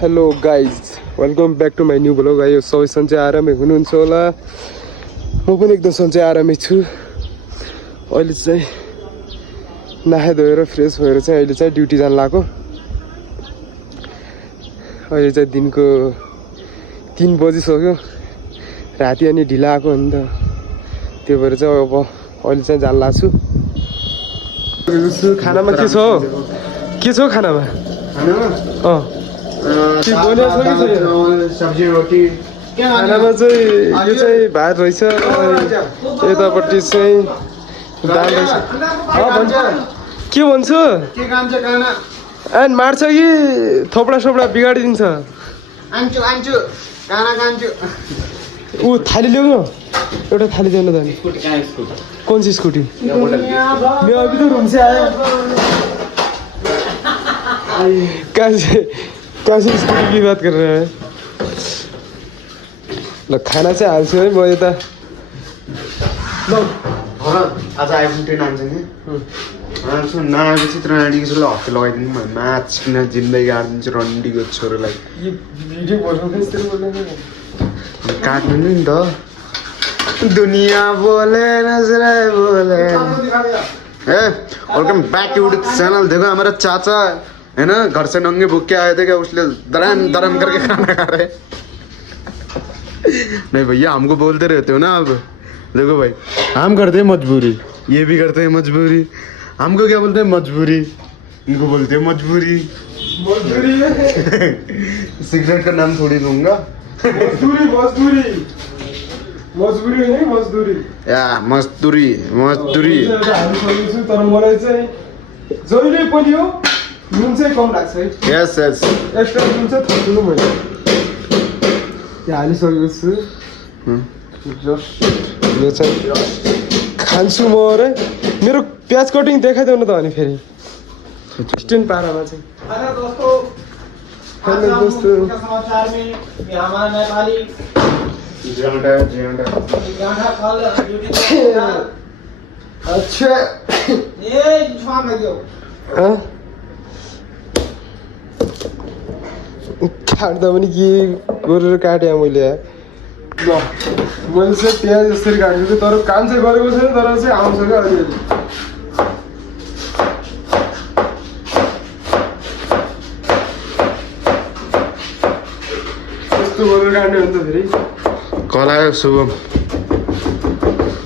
Hello guys, welcome back to my new blog. यो सबै सन्चै आरामै हुनुहुन्छ होला। म पनि एकदम सन्चै आरामै छु। अहिले चाहिँ नहाइ धोएर फ्रेस भएर चाहिँ अहिले चाहिँ ड्युटी जान लाग्यो। अहिले चाहिँ दिनको 3 बजिसक्यो। राति अनि ढिला आएको हो नि त, त्यो भएर चाहिँ अब अहिले चाहिँ जान लाग्छु। खानामा के छ हो? के छ खानामा? सब्जी रोटी खानामा चाहिँ यो चाहिँ भात रहेछ, यतापट्टि चाहिँ दाल रहेछ। के भन्छु एन्ड मार्छ कि थोपडा सोपडा बिगाडिदिन्छ। ऊ थाली ल्याउ न, एउटा थाली ल्याउन त नि। कौन सी स्कूटी? मैं अभी तो रूम से आया। कैसे स्कूटी की बात कर रहे हैं? ल खाना चाहिँ हाल्छु है म यता। आज आइफोन 10 आन्छ नि, नआएपछि त नानीको ल हप्ते लगाइदिनु म नाच्किन जिन्दगी गाडिदिन्छु रन्डीको छोरोलाई। काट्नु नि त। दुनिया बोले नजरे बोले। Welcome back to the channel. देखो हमारा चाचा है ना, घर से नंगे भूख के आए थे क्या, उसने दरम दरम करके खाना खा रहे। नहीं भैया, हमको बोलते रहते हो ना आप। देखो भाई, हम करते हैं मजबूरी, ये भी करते हैं मजबूरी। हमको क्या बोलते हैं? मजबूरी। इनको बोलते हैं मजबूरी। मजदूरी सिगरेट का नाम थोड़ी लूंगा। मजदुरी होइन, मजदुरी या मजदुरी मजदुरी। तर मलाई चाहिँ जहिले पनि हो नुन चाहिँ कम लाग्छ है। यस यस, एक्स्ट्रा नुन चाहिँ थप्नु मैले यहाँ हालिसकेको छु। जस्ट यो चाहिँ खान्छु म रे। मेरो प्याज कटिङ देखाइदेऊ न त अनि फेरि स्ट्यान्ड पारामा चाहिँ। हेलो दोस्तों, समाचार में हमारा नेपाली अच्छा ये छान लग्यो काट्दा पनि के गरेर काटेँ मैले। ल मैले चाहिँ प्याज यसरी काटेको थिएँ, तर काम चाहिँ गरेको छैन, तर चाहिँ आउँछ क्या अलिअलि। यस्तो गरेर काट्ने हो नि त फेरि। कलायो शुभम,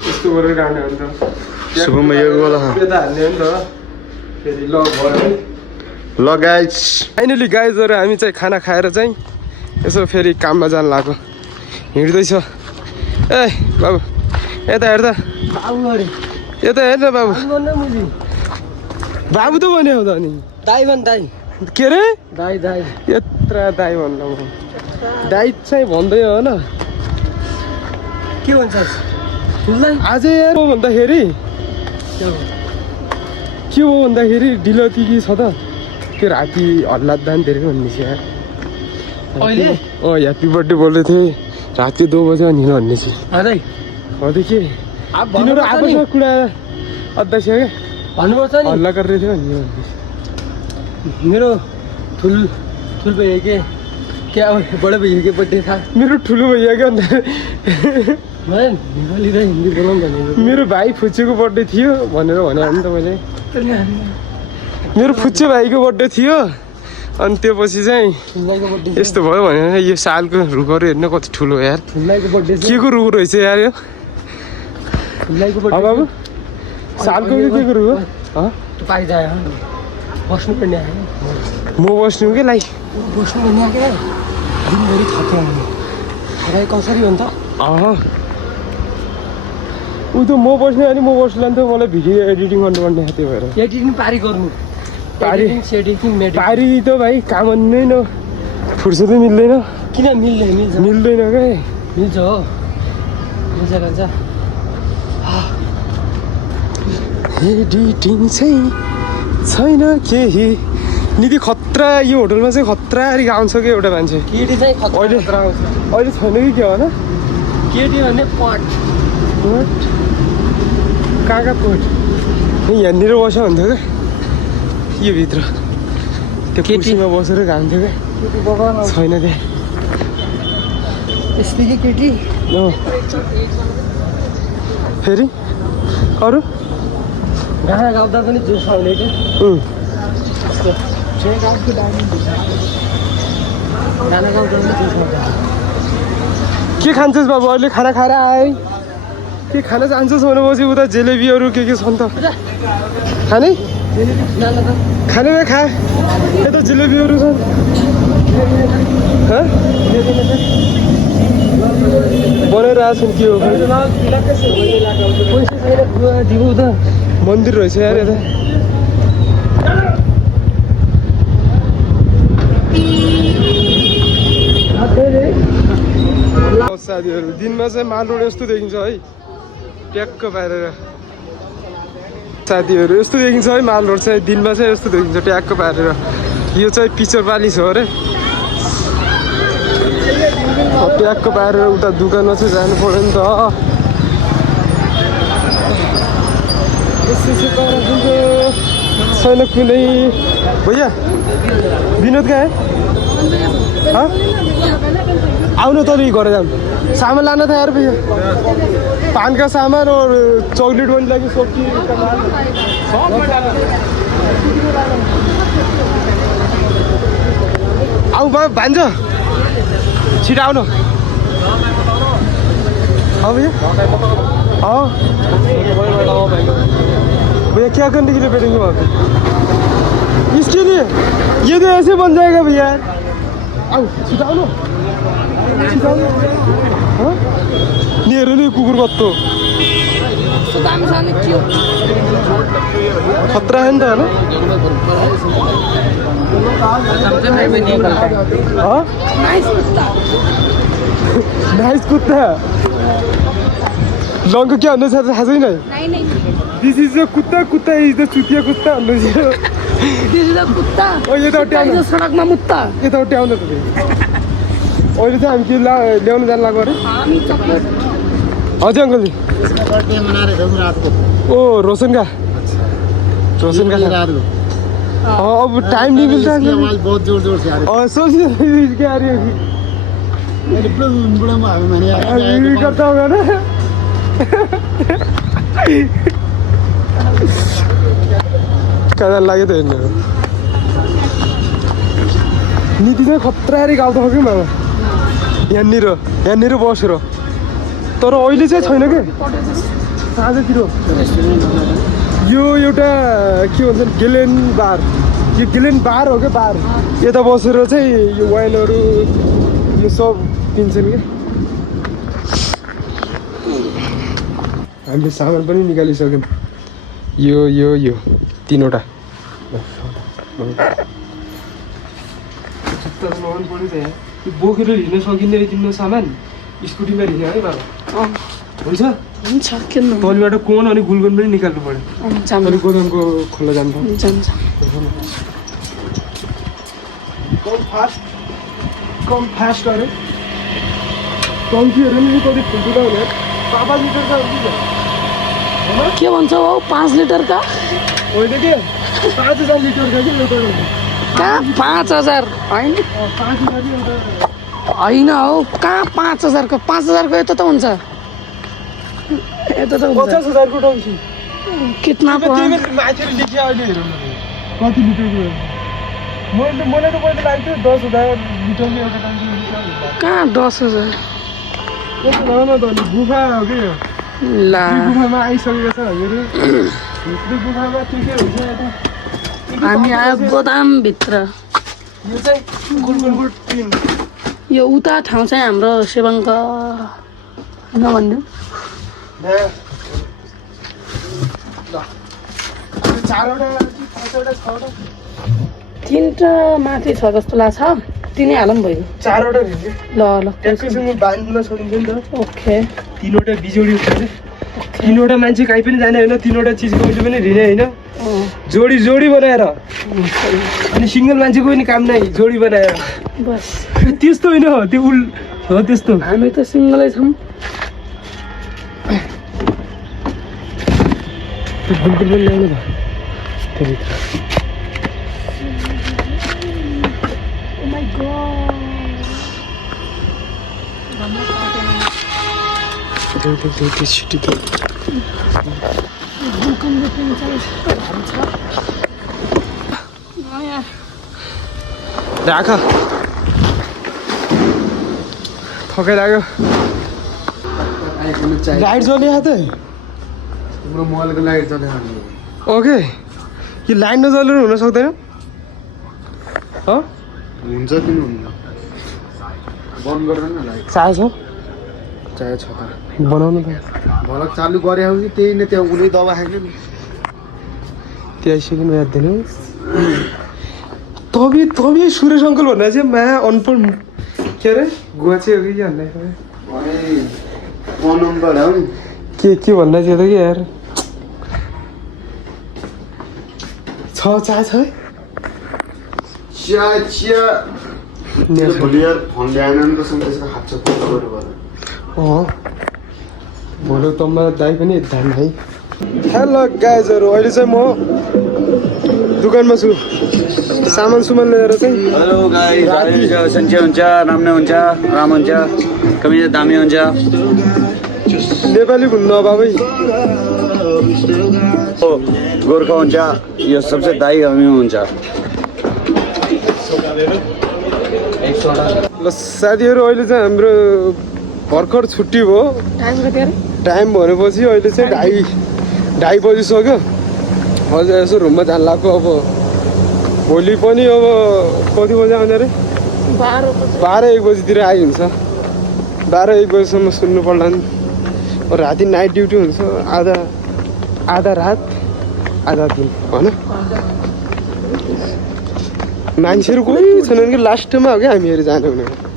यस्तो गरेर काट्ने हो नि त। शुभम यो गोला यता हाल्ने हो नि त फेरि। ल भयो है। ल गाइस, फाइनली गाइजहरू हामी चाहिँ खाना खाएर चाहिँ यसो फेरि काममा जानु लाग्यो। हिँड्दैछ। ए बाबु यता हेर्दा, यता हेर्न बाबु। बाबु त भन्यो त अनि दाई भन दाई। के अरे दाई दाई यत्र दाई भन्दा म दाई चाहिँ भन्दैन हो न। के भन्छ अझै यार हो भन्दाखेरि के हो भन्दाखेरि ढिलो तिकी छ त। त्यो राति हल्ला दान धेरै भन्ने छ यार। अहिले ह्याप्पी बर्थडे बोल्दै थिएँ राति 2 बजे अनि भन्ने छ। अरे हो के तिनीहरू आपसमा कुरा अध्यक्ष क्या भन्नुपर्छ नि। हल्ला गरेर थियो भन्ने। मेरो ठुल भैया के क्या बडे भैया के बर्थडे था। मेरो ठुलो भैया क्या अन्त नेपाली र हिन्दी बोलाउँ भनेको। मेरो भाइ फुच्चेको बर्थडे थियो भनेर भने नि त मैले। मेरो फुच्चे भाइको बर्थडे थियो अनि त्यो पछि चाहिँ यस्तो भयो भनेर यो सालको रुखहरू हेर्नु कति ठुलो यार। फुल्लाईको बर्थडे के को रुख रहेछ यार यो? फुल्लाईको बाबु बर्थडे सालको के को रुख हो? पाइजायो बस्नु पर्ने आयो। म बस्नु के लाई बस्नु पर्ने आएको दिनभरि थप्यो भाइ कसरी हो नि त। ऊ त म बस्ने अनि म बस्नु त मलाई भिडियो एडिटिङ गर्नुपर्ने त्यो भएर। एडिटिङ पारी गर्नु पारी सेडिटिङ पारी त भाइ काम नै न फुर्सदै मिल्दैन। किन मिल्दैन? मिल्दैन क्या। मिल्छ हो, मिल्छ भन्छ। एडिटिङ चाहिँ छैन केही। निकै खतरा यो होटलमा चाहिँ खतरारी आउँछ कि एउटा मान्छे। केटी चाहिँ अहिले छैन कि के हो न? केटी भने पट कहाँ पोट यहाँनिर बस्यो भन्थ्यो क्या यो भित्र। त्यो कुर्सीमा बसेर घाम्थ्यो क्या। केटी बगान छैन त्यहाँ यस्तै केटी फेरि अरू गाना गाउँदा पनि जोस आउने कि गाना गाउँदा पनि जोस आउँछ के खान्छस् बाबु अहिले खाना खाएर आए के खान चाहन्छस् भनेपछि उता जेलेबीहरू के छ नि त खाने खाने भए खा यता जेलेबीहरू छन् बनाइरहेको छन् के हो पैसा छैन दिनु त मन्दिर रहेछ यार यता साथीहरू दिनमा चाहिँ माल रोड यस्तो देखिन्छ है ट्याक्क पारेर साथीहरू यस्तो देखिन्छ है माल रोड चाहिँ दिनमा चाहिँ यस्तो देखिन्छ ट्याक्क पारेर यो चाहिँ पिक्चर पाली छ अरे ट्याक्क पारेर उता दोकानमा चाहिँ जानु पऱ्यो नि त छैन कुनै भैया विनोद कहाँ है आउनु तभी घर जाऊँ सामान लाना था यार भैया पान का सामान और चॉकलेट वन लगी सब्जी का माल आऊ भान्ज छिटो आउनु भैया हाँ भैया क्या करने के लिए बैठेंगे वहाँ पे इसके लिए ये तो ऐसे बन जाएगा भैया आऊ छिटो आउनु नेहरू नि कुकुर कत्तो खतरा है नि त होइन नाइस कुत्ता लङको के भन्नु छ थाहा छैन दिस इज द कुत्ता कुत्ता इज द चुतिया कुत्ता भन्नु सडकमा मुत्ता यताउति आउनु त अहिले चाहिँ हामी के ल्याउनु जानु लाग्यो अरे हजुर अङ्कलजी ओ रोशन का अब टाइम नहीं मिलता बहुत जोर जोर से आ रही और सोच क्या आ रही होगी करता होगा ना कदा लाग्यो त हेर्नु नीति चाहिँ खतरा गाउँदा हो कि मामा यहाँनिर बसेर तर अहिले चाहिँ छैन क्या साँझतिर यो एउटा के भन्छ गेलेन बार यो गेलेन बार हो क्या बार यता बसेर चाहिँ यो वाइनहरू यो सब किन्छन् क्या हामीले सामान पनि निकालिसक्यौँ यो तिनवटा जुत्ता लगाउनु पऱ्यो त यहाँ यो बोकेर हिँड्न सकिँदैन तिम्रो सामान स्कुटीमा हिँड्यो है बाबा हुन्छ किन तलीबाट कोन अनि गुलगन पनि निकाल्नु पऱ्यो अनि गोदामको खोला जानु कम फास्ट अरे टङ्कीहरू नि कति ठुल्ठुलो हुने 5 लिटर का के भन्छ हौ 5 लिटर का होइन के 5000 लिटर का के एउटा कहाँ 5000 होइन 5000 एउटा होइन हौ कहाँ 5000 को 5000 को यता त हुन्छ यता त हुन्छ 50000 को टङ्की कितना माथि लेख्या अहिले हेरौँ कति लिटरको मलाई त पहिला लाग्थ्यो 10000 लिटरको एउटा टङ्की कहाँ 10000 त्यसो भएन त अनि गुफा हो कि यो ला गुफामा आइसकेको छ हामीहरू भित्री गुफामा के हुन्छ यता हामी आयो गोदामभित्र यो चाहिँ गुलगुलको टिन यो उता ठाउँ चाहिँ हाम्रो सेवाङ्क नभन्नु तिनवटा माथि छ जस्तो लाग्छ तिनै हालौँ भयो 4वटा ल ल ट्याक्कैसँग बाँध्न सकिन्छ नि त ओके 3वटा बिजोडी हुन्छ 3वटा मान्छे कहीँ पनि जाने होइन 3वटा चिज कहिले पनि लिने होइन जोडी जोडी बनाएर अनि सिङ्गल मान्छेको पनि काम नै जोडी बनाएर बस त्यस्तो होइन हो त्यो उल हो त्यस्तो हामी त सिङ्गलै छौँ त्यो गुलगुल पनि ल्याउनु त त्योभित्र त्यो छिटी त राख थकाइ लाग्यो लाइट जल्यो त तिम्रो मोबाइलको लाइट चलाइहाल्नु ओके कि लाइट नजलेर हुन सक्दैन हुन्छ किन हुन्न बन्द गरेर न लाइट चाहिएको चाहिएको छ त छ बनाउनु त भलक चालु गरे हो कि त्यही नै त्यहाँ कुनै दबा खाएन नि त्यही सेकेन्ड याद्दैन तबी सुरेश अङ्कल भन्दा चाहिँ माया अनपढ के अरे गुवाची हो कि के भन्दा नम्बर हो नि के भन्दा चाहिँ त कि यार छ चाह छ है चिया चिया भोलि यार फोन ल्याएन नि त त्यसको हात छ भोलि तम्मा दाइ पनि धान है हेलो गाइजहरू अहिले चाहिँ म दोकानमा छु सामान सुमान लिएर चाहिँ हेलो गाइस हुन्छ सन्चै हुन्छ राम्रो हुन्छ आराम हुन्छ कमी दामी हुन्छ नेपाली भुल्नु बाबै हो गोर्खा हुन्छ यो सबसे दाई हामी हुन्छ ल साथीहरू अहिले चाहिँ हाम्रो भर्खर छुट्टी भयो टाइम भनेपछि अहिले चाहिँ 2:30 बजिसक्यो अझ यसो रुममा जान लाग्यो अब भोलि पनि अब कति बजी आउने अरे 12-1 बजीतिर आइहुन्छ 12-1 बजीसम्म सुन्नु पर्ला नि राति नाइट ड्युटी हुन्छ आधा रात आधा दिन होइन मान्छेहरू कोही छैनन् कि लास्टमा हो क्या हामीहरू जाने भनेको